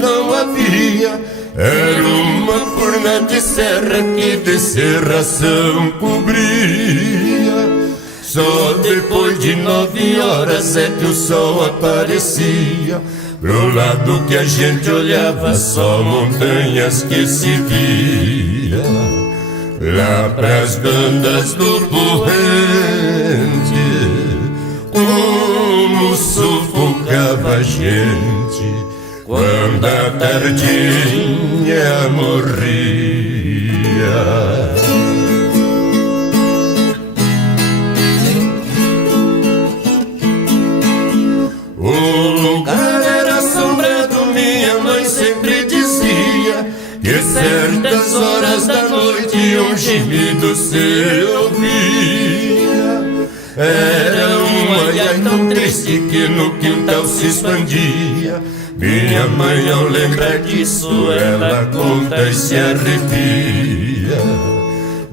não havia. Era uma furna de serra que de serração cobria. Só depois de 9 horas é que o sol aparecia. Pro lado que a gente olhava, só montanhas que se via. Lá pras bandas do Corrente, como sufocava a gente quando a tardinha morria. O lugar era assombrado, minha mãe sempre dizia que certas horas da noite um gemido se ouvia. Era um ai tão triste que no quintal se expandia. Minha mãe, ao lembrar disso, ela conta e se arrepia.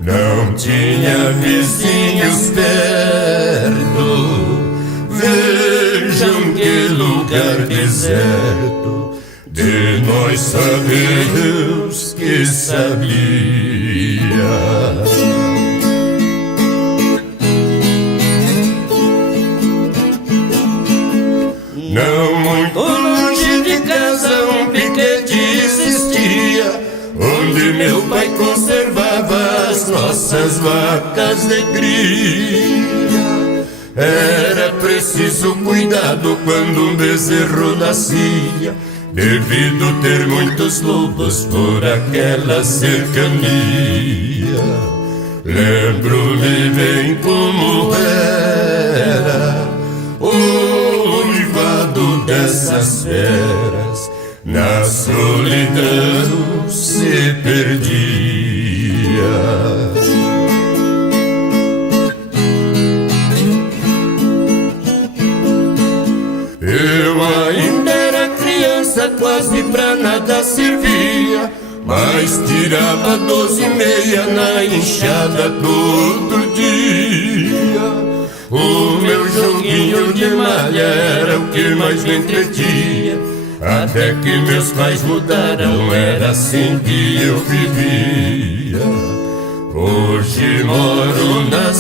Não tinha vizinhos perto, vejam que lugar deserto. De nós só Deus que sabia. Não muito longe de casa um piquete existia, onde meu pai conservava as nossas vacas de cria. Era preciso cuidado quando um bezerro nascia, devido ter muitos lobos por aquela cercania. Lembro-me bem como era o uivado dessas feras, na solidão se perdia. Eu ainda era criança, quase pra nada servia, mas tirava 12,5 na enxada todo dia. O meu joguinho de malha era o que mais me entretinha, até que meus pais mudaram, era assim que eu vivia. Hoje moro na